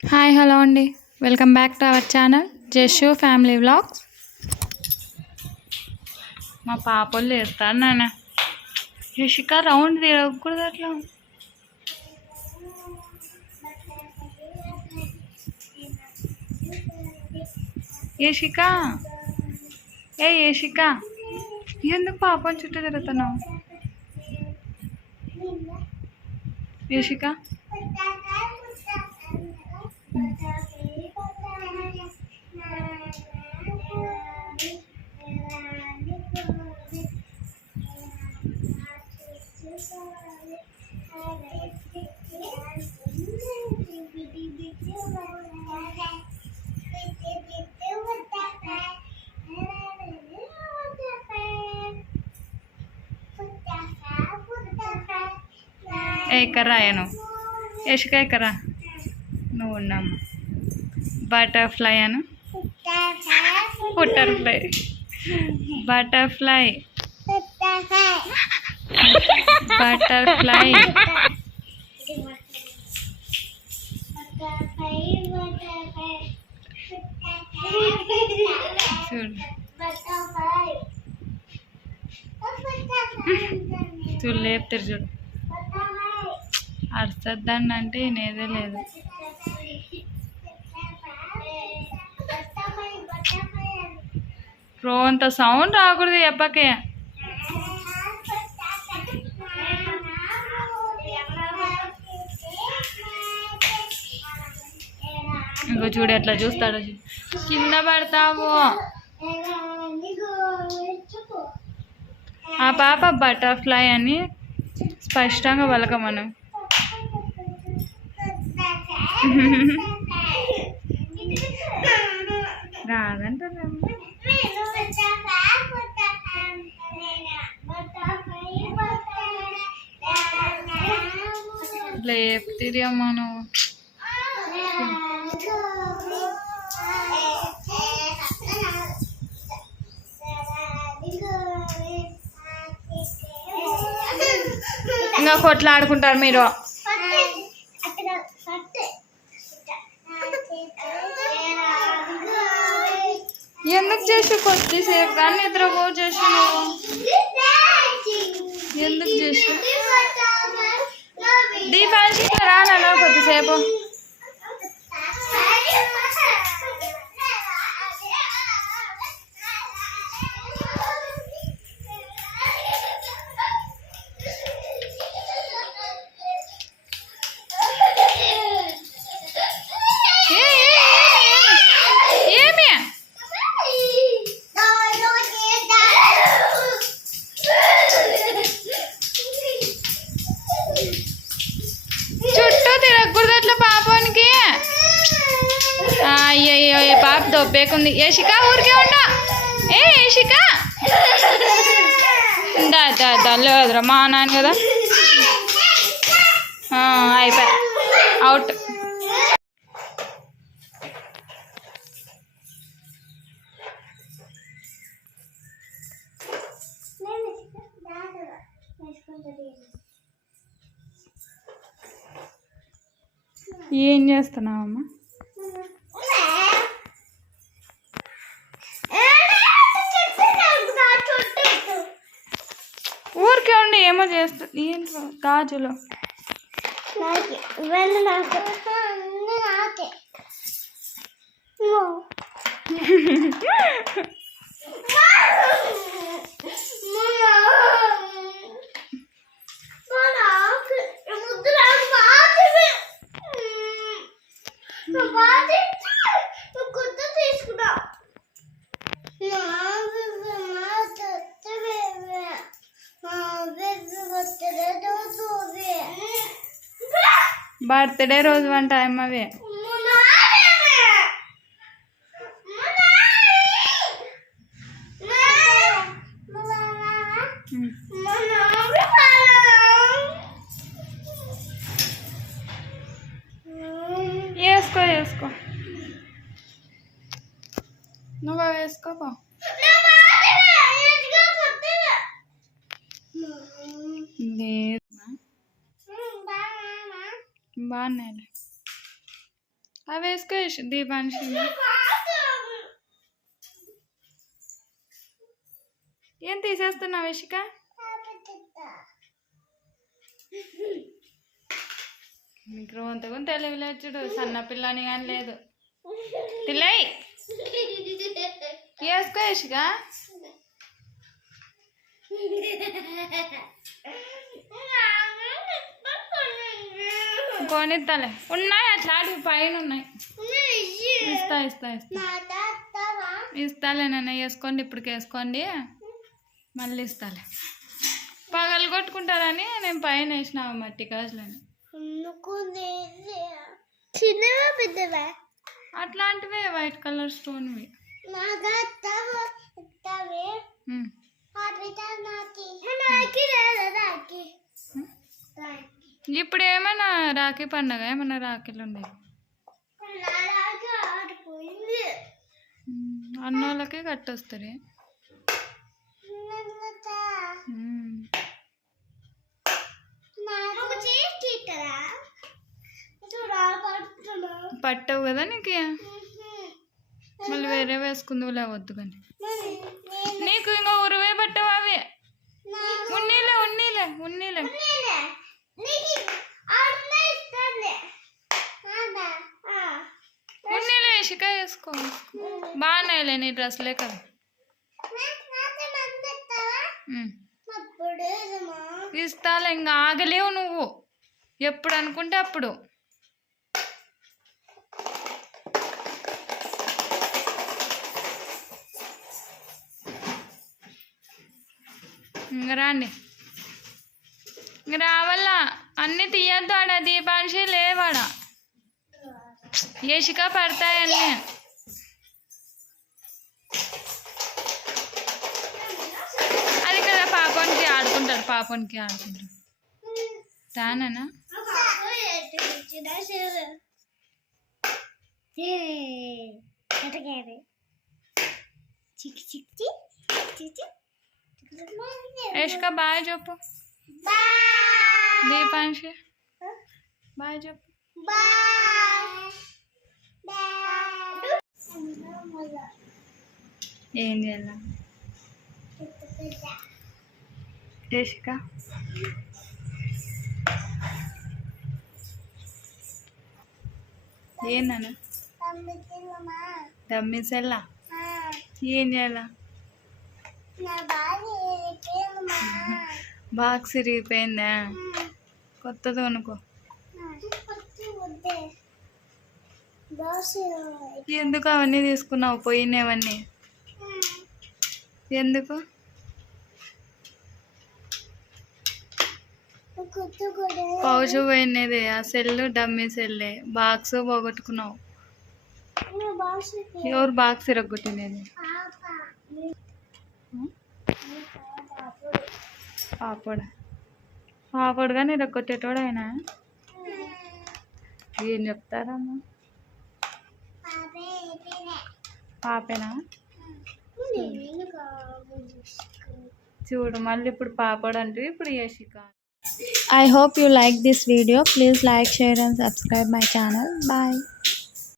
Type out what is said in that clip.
Hi hello అండి. Welcome back to our channel Jashu family vlogs. మా పాపలు చేస్తారు నాన్న. యషిక రౌండ్ తిరగకూడదు అట్లా. యషిక ఏ యషిక ఎందుకు పాపం చుట్టూ తిరుగుతున్నావు? యషిక ఏ కర్రా అయ్యను యషిక కర్రా నువ్వు ఉన్నాము బటర్ఫ్లై అను బటర్ఫ్లై బటర్ఫ్లై బటర్ఫ్లై చూడు. చూడు లేపుతారు చూడు. అరుస్తుందని అంటే నేదే లేదు. రో అంత సౌండ్ రాకూడదు చెప్పకే ఇంకో చూడు ఎట్లా చూస్తాడో కింద పడతావు. ఆ పాప బటర్ఫ్లై అని స్పష్టంగా పలకమను. రాదంటారా లేపుతుంది అమ్మా నువ్వు ఇంకా కొట్లాడుకుంటారు మీరు. చేసి కొద్దిసేపు కానీ నిద్రపో చేసి నువ్వు ఎందుకు చేసి దీపావళి రానా కొద్దిసేపు పాప దొబ్బేకుంది ఏషిక ఊరికే ఉండా. ఏ ఏషిక దా దా దా లేదురా మా నాన్న కదా. ఆ, అయిపోయా. అవుట్ ఏం చేస్తున్నావమ్మా? ఊరికే ఉండి ఏమో చేస్తా. ఏంటో గాజులు. నాకు. బర్త్డే రోజు వంట అమ్మవే వేసుకో వేసుకో. నువ్వు వేసుకోపో. బాగున్నాయి అవి వేసుకో యశ్- దీపాంశి ఏం తీసేస్తున్నావు యశిక మీకు అంతకు తెలివిలేచుడు సన్న పిల్లని కానీ లేదు తిల్లై వేసుకో ఇషిక కొనిస్తాలే ఉన్నాయి అట్లాంటివి పైన ఉన్నాయి. ఇస్తా ఇస్తా ఇస్తా. ఇస్తాలే నన్ను వేసుకోండి ఇప్పటికి వేసుకోండి. మళ్ళీ ఇస్తాలే. పగలు కొట్టుకుంటారని నేను పైన వేసిన మట్టి గాజులని. పెద్దవా? అట్లాంటివే వైట్ కలర్ స్టోన్వి. నాకి. ఇప్పుడు ఏమైనా రాఖీ పండగ ఏమైనా రాఖీలు ఉన్నాయి అన్నోళ్ళకి పడుతున్నా పట్టవు కదా నీకు మళ్ళీ వేరే వేసుకుందులే వద్దు కానీ. నీకు ఇంకా ఉరువే పట్టవు అవి. ఉన్నీలే ఉన్నీలే. ఉన్నీలే. ఉన్నీలే ఇషిక వేసుకో బాగున్నాయిలే నీ డ్రెస్లే కదా. ఇస్తాలే ఇంకా ఆగలేవు నువ్వు. ఎప్పుడు అనుకుంటే అప్పుడు. ఇంక రండి. రావాలా? అన్నీ తీయద్దు ఆడ దీపాంశి లేవాడ ఏషిక పడతాయన్నీ అది కదా పాపానికి ఆడుకుంటారు పాపానికి ఆడుకుంటారు తానేనా చిక్ చిక్ చిక్ చిక్ బాయ్. చెప్పు దీపాంశి బాయ్ చెప్పు ఏం చేయాల? ఏషిక? ఏందన్న దమ్మిసెల్లా ఏం చేయాల? బాక్స్ ఇరిగిపోయిందా కొత్తది కొనుక్కో. ఎందుకు అవన్నీ తీసుకున్నావు? పోయినవన్నీ ఎందుకు? పౌచ్ పోయినది. ఆ సెల్ డమ్మీ సెల్లే బాక్స్ పోగొట్టుకున్నావు. ఎవరు బాక్స్ ఇరగొట్టినది పాపడ? మాపడు కానీ ఇది కొట్టేటోడు ఆయన ఏం చెప్తారమ్మా? పాపేనా? చూడు మళ్ళీ ఇప్పుడు పాపడు అంటే ఇప్పుడు Yashika. I hope you like this video please like share and subscribe my channel bye